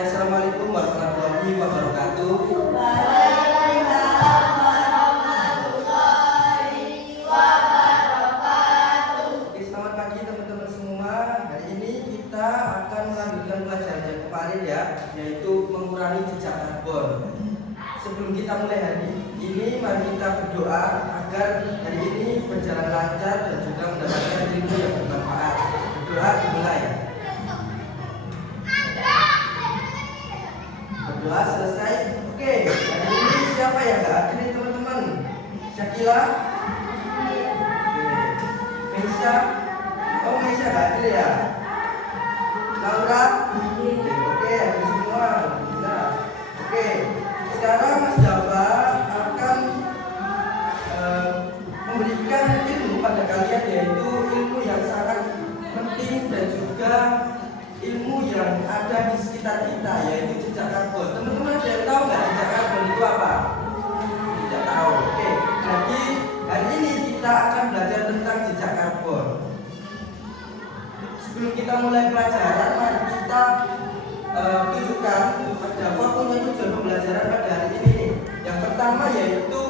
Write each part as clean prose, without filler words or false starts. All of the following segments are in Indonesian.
Assalamualaikum warahmatullahi wabarakatuh. Waalaikumsalam warahmatullahi wabarakatuh. Oke, selamat pagi teman-teman semua. Hari ini kita akan melanjutkan pelajaran yang kemarin ya, yaitu mengurangi jejak karbon. Sebelum kita mulai hari ini, mari kita berdoa agar hari ini berjalan lancar dan juga mendapatkan ilmu yang bermanfaat. Berdoa dimulai. Berdoa selesai. Oke, hari ini siapa yang gak hadir nih teman-teman? Syakila? Meisha? Oh, Meisha gak hadir ya? Laura? Oke, hadir semua. Alhamdulillah. Oke, sekarang Mas Java akan memberikan ilmu pada kalian, yaitu ilmu yang sangat penting dan juga ilmu yang ada di sekitar kita, yaitu jejak karbon. Teman-teman ada yang tahu nggak jejak karbon itu apa? Tidak tahu. Oke, jadi hari ini kita akan belajar tentang jejak karbon. Sebelum kita mulai pelajaran, mari kita tunjukkan Mas Java punya tujuan pembelajaran pada hari ini nih. Yang pertama yaitu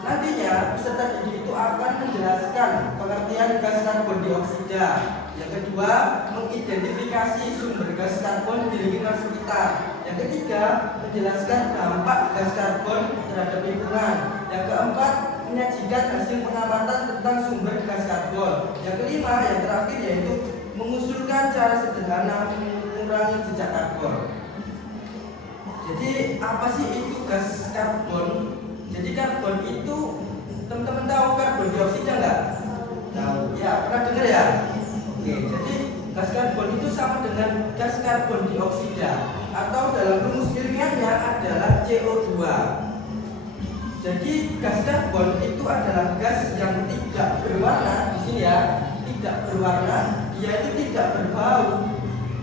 nantinya peserta didik itu akan menjelaskan pengertian gas karbon dioksida. Yang kedua, mengidentifikasi sumber gas karbon di lingkungan sekitar. Yang ketiga, menjelaskan dampak gas karbon terhadap lingkungan. Yang keempat, menyajikan hasil pengamatan tentang sumber gas karbon. Yang kelima, yang terakhir yaitu mengusulkan cara sederhana mengurangi jejak karbon. Jadi apa sih itu gas karbon? Jadi karbon itu, teman-teman tahu karbon dioksida nggak? Tahu? Ya, pernah dengar ya? Oke, jadi gas karbon itu sama dengan gas karbon dioksida, atau dalam rumus ilmiahnya adalah CO2. Jadi gas karbon itu adalah gas yang tidak berwarna, di sini ya, tidak berwarna, yaitu tidak berbau,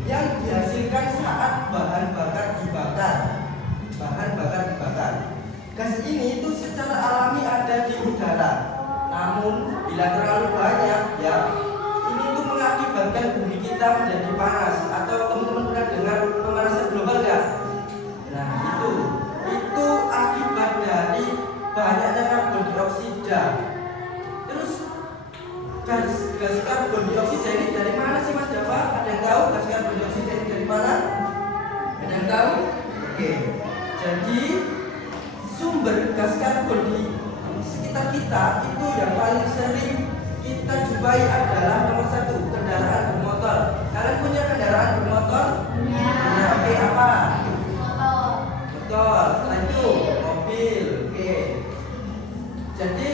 yang dihasilkan saat bahan bakar dibakar. Gas ini itu secara alami ada di udara. Namun bila terlalu banyak ya, ini itu mengakibatkan bumi kita menjadi panas. Atau teman-teman pernah dengar pemanasan global nggak? Nah itu akibat dari banyaknya karbon dioksida. Terus gas karbon dioksida ini dari mana sih Mas Java? Ada yang tahu gas karbon dioksida ini dari mana? Ada yang tahu? Oke, jadi sumber gas karbon di sekitar kita itu yang paling sering kita jumpai adalah nomor satu, kendaraan bermotor. Kalian punya kendaraan bermotor? Nah, oke, apa? Motor. Setelah itu mobil. Oke. Jadi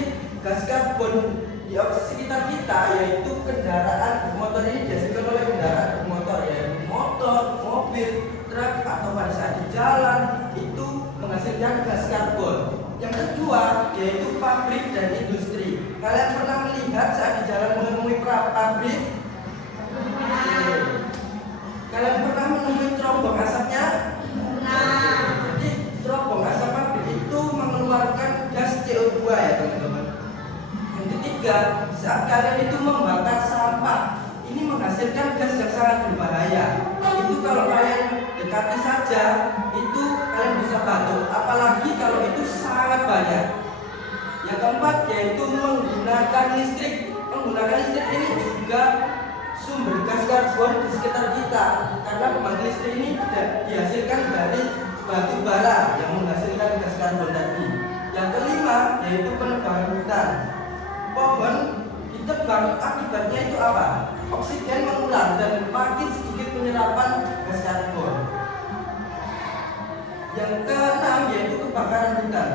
gas karbon di sekitar kita yaitu kendaraan bermotor ini dihasilkan oleh kendaraan bermotor, yaitu motor, mobil, truk, atau pada saat di jalan itu menghasilkan gas karbon. Yang kedua yaitu pabrik dan industri. Kalian pernah melihat saat di jalan menemui pabrik? Kalian pernah menemui terobong asapnya? Jadi terobong asap pabrik itu mengeluarkan gas CO2 ya teman-teman. Yang ketiga, saat kalian itu membakar sampah, ini menghasilkan gas yang sangat berbahaya. Itu kalau kalian dekati saja, itu kalian bisa batuk, apalagi kalau itu sangat banyak. Yang keempat yaitu menggunakan listrik. Menggunakan listrik ini juga sumber gas karbon di sekitar kita, karena pembangkit listrik ini tidak dihasilkan dari batu bara yang menghasilkan gas karbon tadi. Yang kelima yaitu penebangan hutan. Pohon ditebang, akibatnya itu apa? Oksigen mengular dan makin sedikit penyerapan gas karbon. Yang keenam yaitu kebakaran hutan.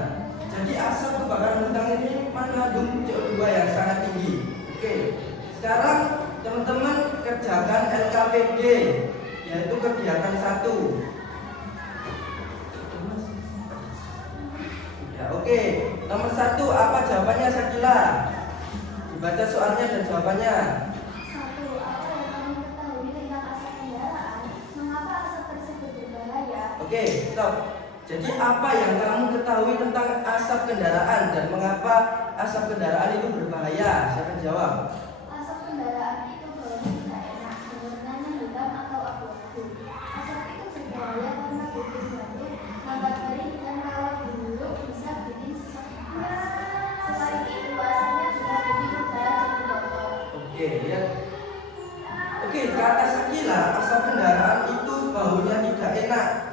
Jadi asap kebakaran hutan ini mengandung CO2 yang sangat tinggi. Oke, sekarang teman-teman kerjakan LKPD, yaitu kegiatan 1. Ya, oke, nomor 1 apa jawabannya Syakila? Dibaca soalnya dan jawabannya. 1. Apa yang kamu ketahui tentang asap kendaraan? Mengapa asap tersebut berbahaya? Oke, stop. Jadi apa yang kamu ketahui tentang asap kendaraan dan mengapa asap kendaraan itu berbahaya? Siapa yang jawab? Asap kendaraan itu baunya tidak enak, warnanya hitam atau abu-abu. Asap itu berbahaya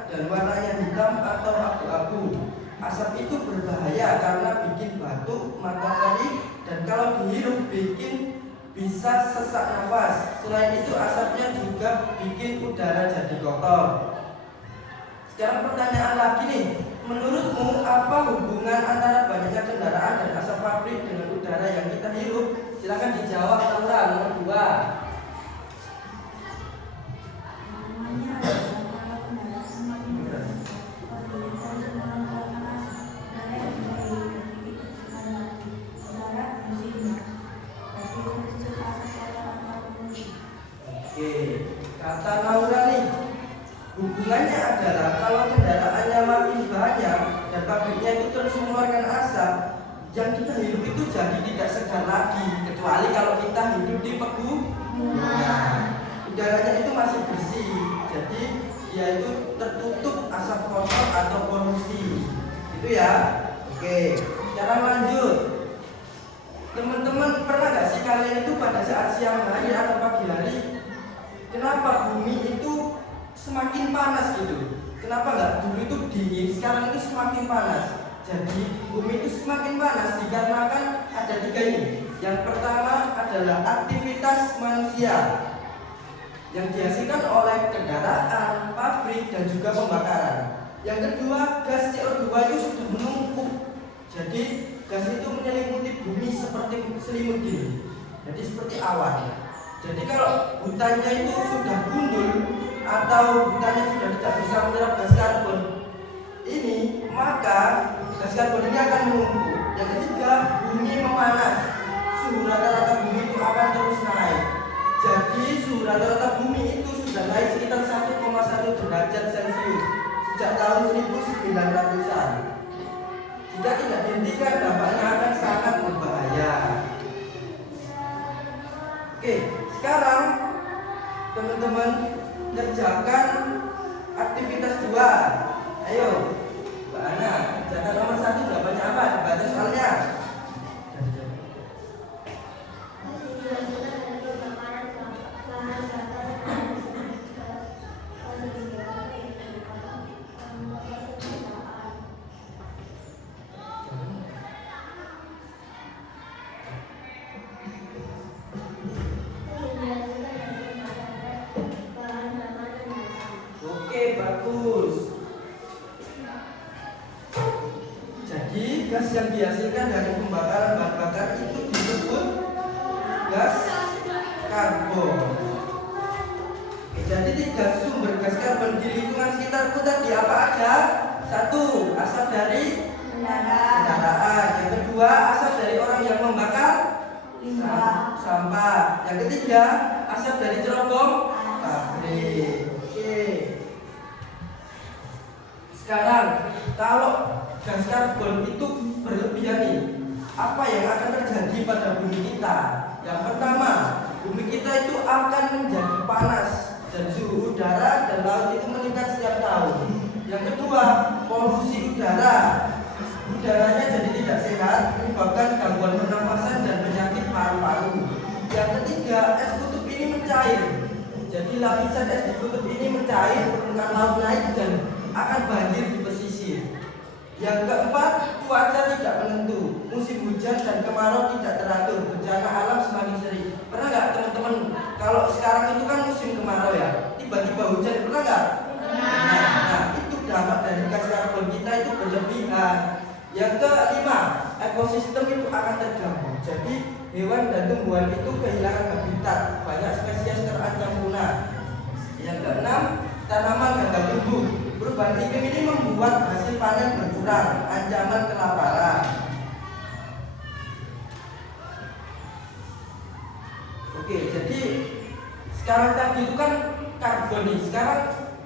dan warnanya hitam atau abu-abu. Asap itu berbahaya karena bikin batuk, mata perih, dan kalau dihirup bikin bisa sesak nafas. Selain itu asapnya juga bikin udara jadi kotor. Sekarang pertanyaan lagi nih, menurutmu apa hubungan antara banyaknya kendaraan dan asap pabrik dengan udara yang kita hirup? Silakan dijawab Laura, nomor 2. Namanya adalah kalau kendaraan semakin deras, kualitas mengeluarkan asap udara yang tidak dihidupkan lagi, udara emisi. Jadi disebut asap atau polusi. Oke, kata Laura nih, hubungannya adalah kalau kendaraannya makin banyak dan pabriknya itu terus mengeluarkan asap, yang kita hidup itu jadi tidak segar lagi, kecuali kalau kita hidup di pegunungan. Udaranya itu masih bersih, jadi dia itu tertutup asap kotor atau polusi. Itu ya. Oke, sekarang lanjut. Teman-teman pernah gak sih kalian itu pada saat siang hari atau pagi hari, kenapa bumi itu semakin panas gitu? Kenapa nggak dulu itu dingin, sekarang itu semakin panas? Jadi bumi itu semakin panas dikarenakan ada 3 ini. Yang pertama adalah aktivitas manusia yang dihasilkan oleh kendaraan, pabrik, dan juga pembakaran. Yang kedua, gas CO2 itu sudah menumpuk. Jadi gas itu menyelimuti bumi seperti selimut gini. Jadi seperti awan. Jadi kalau hutannya itu sudah gundul atau hutannya sudah tidak bisa menyerap gas karbon ini, maka gas karbon ini akan menumpuk. Yang ketiga, bumi memanas. Suhu rata-rata bumi itu akan terus naik. Jadi suhu rata-rata bumi itu sudah naik sekitar 1,1 derajat Celcius sejak tahun 1900-an. Jika tidak dihentikan, dampaknya akan sangat berbahaya. Oke, sekarang teman-teman kerjakan aktivitas 2. Ayo, Mbak Ana, kerjakan nomor 1. Jawabannya apa? Baca soalnya. Oke, bagus. Jadi gas yang dihasilkan dari pembakaran bahan bakar itu disebut gas karbon. Oke, jadi 3 sumber gas karbon di lingkungan sekitarku tadi apa aja? 1, asap dari kendaraan. Yang kedua, asap dari orang yang membakar sampah. Yang ketiga, asap dari cerobong pabrik. Oke. Sekarang kalau gas karbon itu berlebihan nih, apa yang akan terjadi pada bumi kita? Yang pertama, bumi kita itu akan menjadi panas dan suhu udara dan laut itu meningkat setiap tahun. Yang kedua, polusi udara. Udaranya jadi tidak sehat, menyebabkan gangguan pernafasan dan penyakit paru-paru. Yang ketiga, es kutub ini mencair. Jadi lapisan es di kutub ini mencair, permukaan laut naik dan akan banjir di pesisir. Yang keempat, cuaca tidak menentu, musim hujan dan kemarau tidak teratur, bencana alam semakin sering. Pernah nggak teman-teman, kalau sekarang itu kan musim kemarau ya, tiba-tiba hujan, pernah nggak? Nah, itu dampak dari gas karbon kita itu berlebihan. Yang kelima, ekosistem itu akan terganggu. Jadi hewan dan tumbuhan itu kehilangan habitat, banyak spesies terancam punah. Yang keenam, tanaman gagal tumbuh. Perubahan iklim ini membuat hasil panen berkurang, ancaman kelaparan. Oke, jadi sekarang tadi itu kan karbon nih. Sekarang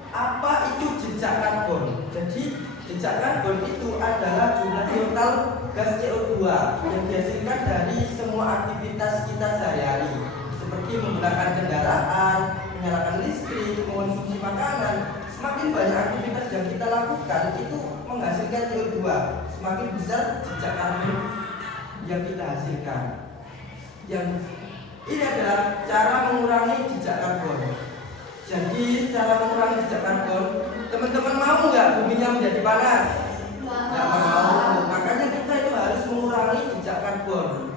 apa itu jejak karbon? Jadi jejak karbon itu adalah jumlah total gas CO2 yang dihasilkan dari semua aktivitas kita sehari-hari, seperti menggunakan kendaraan, menyalakan listrik, mengonsumsi makanan. Semakin banyak aktivitas yang kita lakukan itu menghasilkan CO2, semakin besar jejak karbon yang kita hasilkan. Yang ini adalah cara mengurangi jejak karbon. Jadi cara mengurangi jejak karbon, teman-teman mau panas? Nggak mau. Makanya kita itu harus mengurangi jejak karbon.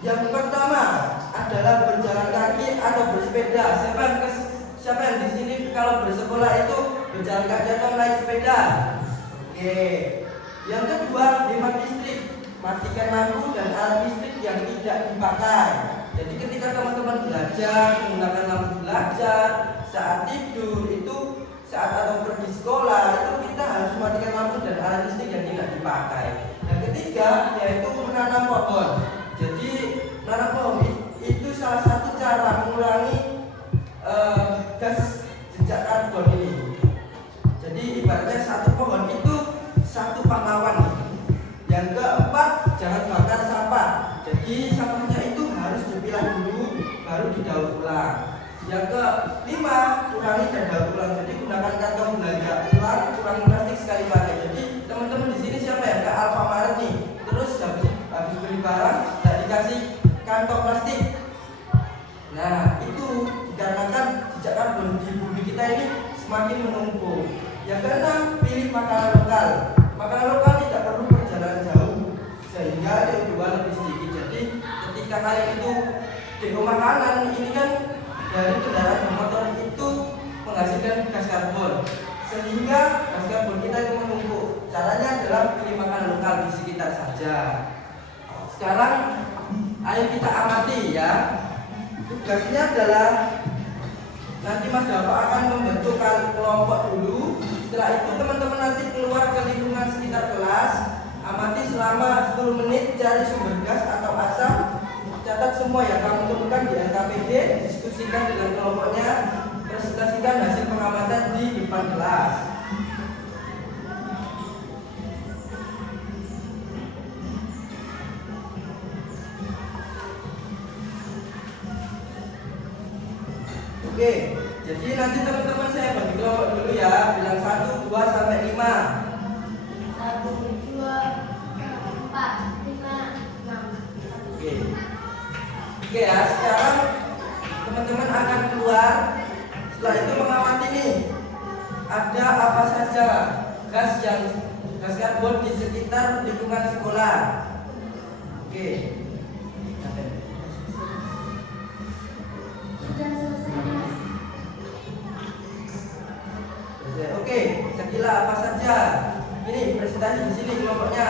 Yang pertama adalah berjalan kaki atau bersepeda. Siapa yang di sini kalau bersekolah itu berjalan kaki atau naik sepeda? Oke. Yang kedua, hemat listrik. Matikan lampu dan alat listrik yang tidak dipakai. Jadi ketika teman-teman belajar, menggunakan lampu belajar, saat tidur itu, saat atau pergi sekolah itu kita harus matikan lampu dan alat listrik yang tidak dipakai. Yang ketiga yaitu menanam pohon. Jadi menanam pohon itu salah satu cara mengurangi gas jejak karbon ini. Jadi ibaratnya satu pohon itu satu pahlawan. Yang keempat, jangan bakar sampah. Jadi sampahnya itu harus dipilah dulu baru didaur ulang. Yang kelima, kurangi dan daur ulang. Jadi gunakan kantong belanja ulang, kurangi plastik sekali pakai. Jadi teman-teman di sini siapa yang ke Alfamart nih? Terus habis beli barang tidak dikasih kantong plastik. Nah, itu dikarenakan jejak karbon di bumi kita ini semakin menumpuk. Yang keenam, pilih makanan lokal. Makanan lokal tidak perlu perjalanan jauh sehingga CO2 lebih sedikit. Jadi ketika kalian itu di makanan ini kan dari kendaraan bermotor itu menghasilkan gas karbon sehingga gas karbon kita itu menumpuk. Caranya adalah pilih makanan lokal di sekitar saja. Sekarang ayo kita amati ya. Tugasnya adalah nanti Mas Dava akan membentuk kelompok dulu. Setelah itu teman-teman nanti keluar ke lingkungan sekitar kelas, amati selama 10 menit, cari sumber gas atau asap, catat semua yang kamu temukan di LKPD, diskusikan dengan kelompoknya, presentasikan hasil pengamatan di depan kelas. Oke, jadi nanti teman-teman saya bagi kelompok dulu ya, bilang 1, 2, sampai 5. 1, 2, 4, 5, 6. Oke ya, sekarang teman-teman akan keluar. Setelah itu mengamati nih, ada apa saja gas karbon di sekitar lingkungan sekolah. Oke. Sudah selesai, Mas. Oke, sekilas apa saja. Ini presentasi di sini kelompoknya.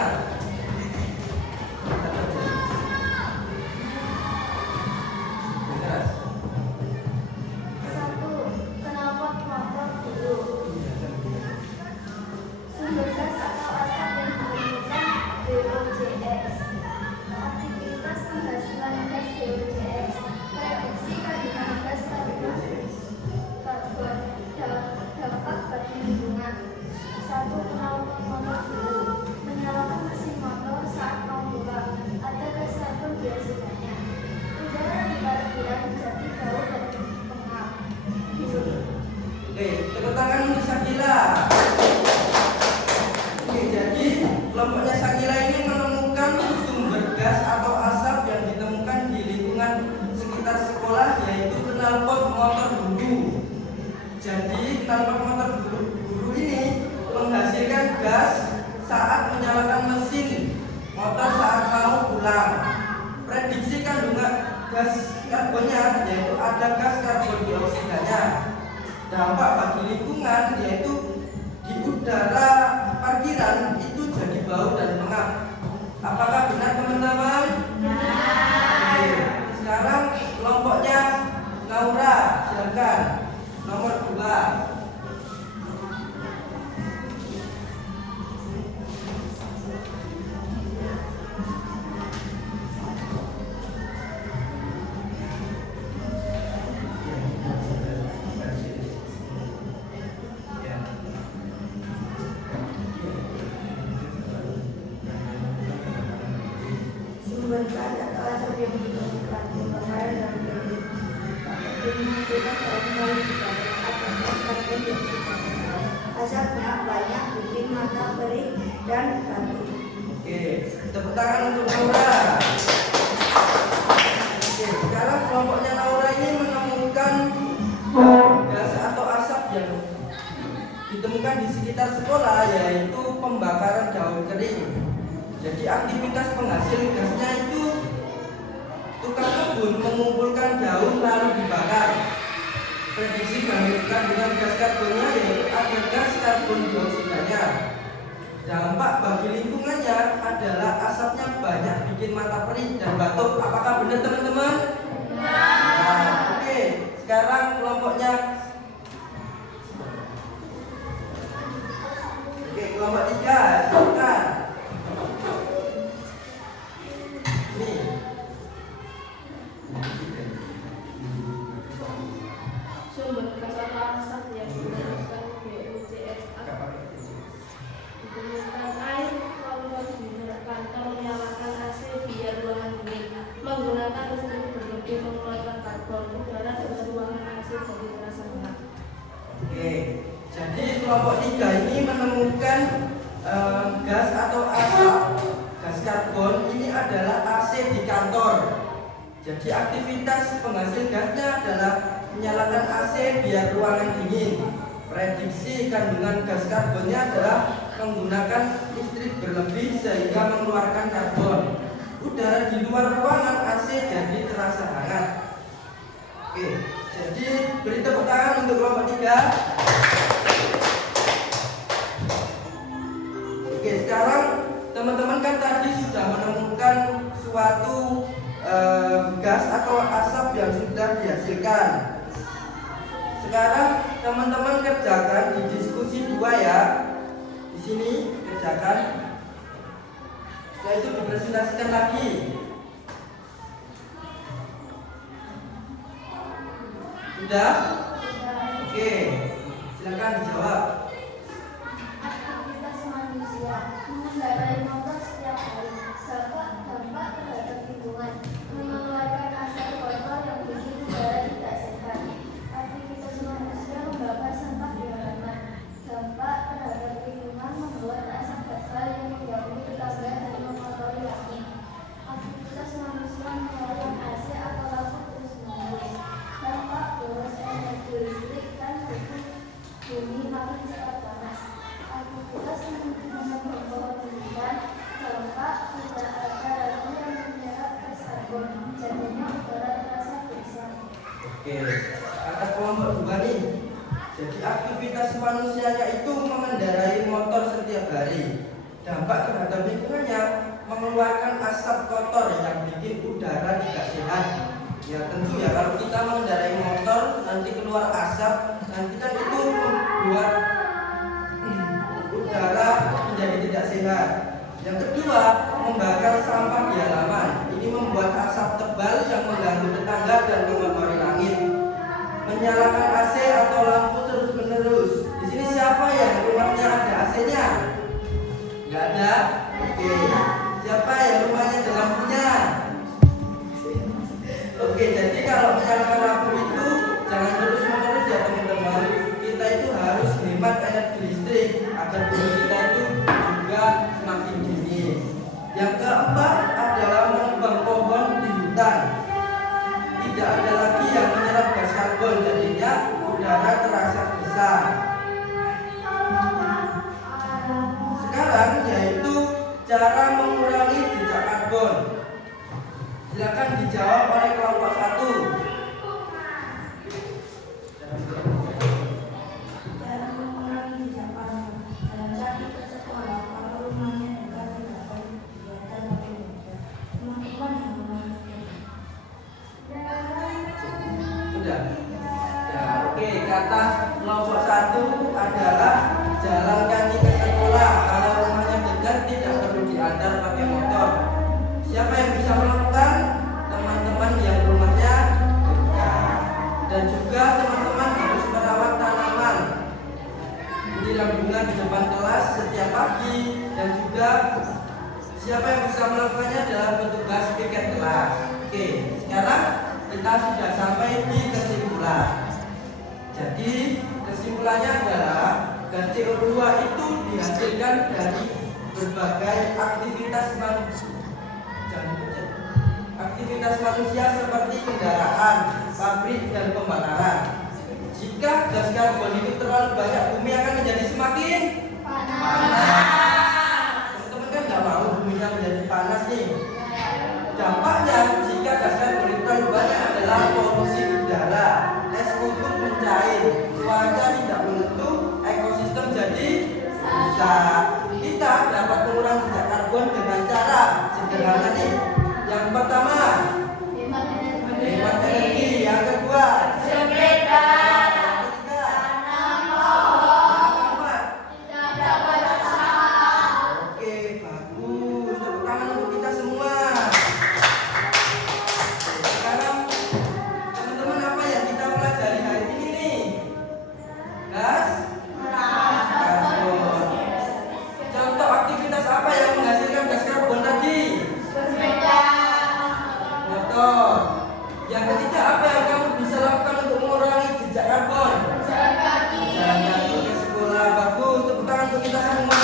Satu, knalpot motor dulu. Sumber gas atau asap yang ditemukan DOJX. Aktivitas penghasilan gas DOJX. Prediksi kandungan gas karbon dampak bagi lingkungan. 1, knalpot motor dulu. Menyalakan mesin motor saat mau pulang. Ada gas karbon biasanya. Udara di parkiran menjadi bau dan pengap. Oke, tepuk tangan untuk Sakila. Oke, jadi kelompoknya Sakila ini menemukan sumber gas atau asap yang ditemukan di lingkungan sekitar sekolah, yaitu knalpot motor guru. Jadi knalpot motor guru ini menghasilkan gas saat menyalakan mesin motor saat mau pulang. Prediksi kandungan gas karbonnya yaitu ada gas karbon dioksidanya. Dampak bagi lingkungan yaitu di udara parkiran itu jadi bau dan pengap. Apakah benar teman-teman? Benar. Oke, sekarang kelompoknya Naura, silakan nomor 2. Sumber gas atau asap yang ditemukan merupakan dari menentukan kali atau gas karbon dioksida. Asapnya banyak bikin mata perih dan batuk. Oke, tepuk tangan untuk Naura. Oke, sekarang kelompoknya Naura ini menemukan gas atau asap yang ditemukan di sekitar sekolah, yaitu pembakaran daun kering. Jadi aktivitas penghasil gasnya itu tukang kebun mengumpulkan daun lalu dibakar. Prediksi kandungan gas karbonnya yaitu ada gas karbon dioksidanya. Dampak bagi lingkungannya adalah asapnya banyak bikin mata perih dan batuk. Apakah benar teman-teman? Nah, oke. Sekarang kelompoknya. Oke, kelompok 3, silakan. Nih. Sumber gas atau asap yang digunakan BUCSA ditemukan air kalau di kantor menyalakan AC biar ruangan dingin, menggunakan listrik berlebih mengeluarkan karbon udara dengan ruangan AC jadi terasa hangat. Oke, jadi kelompok 3 ini menemukan gas atau asap gas karbon ini adalah AC di kantor. Jadi aktivitas penghasil gasnya adalah menyalakan AC biar ruangan dingin. Prediksi kandungan gas karbonnya adalah menggunakan listrik berlebih sehingga mengeluarkan karbon. Udara di luar ruangan AC jadi terasa hangat. Oke, jadi beri tepuk tangan untuk kelompok 3. Oke, sekarang teman-teman kan tadi sudah menemukan suatu gas atau asap yang sudah dihasilkan. Sekarang teman-teman kerjakan di diskusi 2 ya. Di sini kerjakan. Setelah itu dipresentasikan lagi. Sudah? Oke. Silakan dijawab. Aktivitas manusia mengendarai motor setiap hari dampak terhadap lingkungan, mengeluarkan asap kotor yang bikin udara tidak sehat. Aktivitas manusia membakar sampah di halaman, dampak terhadap lingkungan membuat asap tebal yang mengganggu tetangga dan mengotori langit. Aktivitas manusia menyalakan AC atau lampu terus-menerus, dampak boros energi listrik dan bikin bumi makin cepat panas. Aktivitas menanam pohon tumbuhan, dampak tidak ada lagi yang menyerap gas karbon, jadinya udara terasa gersang. Oke, kata kelompok 2 nih. Jadi aktivitas manusianya itu mengendarai motor setiap hari. Dampak terhadap lingkungannya mengeluarkan asap kotor yang bikin udara tidak sehat. Ya tentu ya, kalau kita mengendarai motor nanti keluar asap, nanti kan itu membuat udara menjadi tidak sehat. Yang kedua, membakar sampah di halaman. Ini membuat asap tebal yang mengganggu tetangga dan mengotori langit. Menyalakan AC atau lampu terus-menerus. Di sini siapa yang rumahnya ada AC-nya? Enggak ada? Oke. Siapa yang rumahnya ada lampunya? Oke, jadi kalau menyalakan lampu itu jangan terus-menerus ya teman-teman. Kita itu harus hemat energi listrik agar bumi kita itu juga semakin dingin. Yang keempat adalah menebang pohon di hutan. Tidak ada lagi yang menyerap gas karbon, jadinya udara terasa gersang. Sekarang yaitu cara mengurangi jejak karbon. Silakan dijawab oleh kelompok 1. Cara mengurangi jejak karbon. Jalan kaki ke sekolah kalau rumahnya dekat tidak perlu kegiatan pakai motor. Teman-teman yang mengerti. Sudah. Ya, oke, kata kelompok 1 adalah jalan kaki ke sekolah kalau rumahnya dekat tidak perlu diantar pakai motor. Siapa yang bisa melakukan? Teman-teman yang rumahnya dekat. Dan juga teman-teman harus merawat tanaman. Menyiram bunga di depan kelas setiap pagi. Dan juga siapa yang bisa melakukannya adalah petugas piket kelas. Oke, sekarang kita sudah sampai di kesimpulan. Jadi kesimpulannya adalah gas CO2 itu dihasilkan dari berbagai aktivitas manusia. Aktivitas manusia seperti kendaraan, pabrik dan pembakaran. Jika gas karbon itu terlalu banyak, bumi akan menjadi bisa kita dapat mengurangi jejak karbon dengan cara sederhana nih. Yang pertama, hemat energi. Yang kedua, Sepeda, yang ketiga, tanam pohon, yang keempat. tidak banyak sampah. Oke, bagus. Tepuk tangan untuk kita semua. Sekarang teman-teman, apa yang kita pelajari hari ini nih? Gas karbon. Contoh aktivitas apa yang menghasilkan gas karbon tadi? Sepeda, Motor. Yang ketiga, apa yang kamu bisa lakukan untuk mengurangi jejak karbon? jalan kaki. Jalan kaki ke sekolah. Bagus. Tepuk tangan untuk kita semua.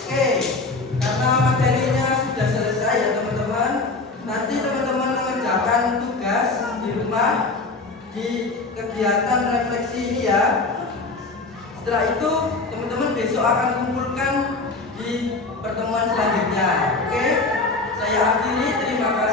Oke, karena materinya sudah selesai ya teman-teman. Nanti teman-teman mengerjakan tugas di rumah di kegiatan refleksi ini ya. Setelah itu teman-teman besok akan kumpulkan di pertemuan selanjutnya. Oke, saya akhiri. Terima kasih.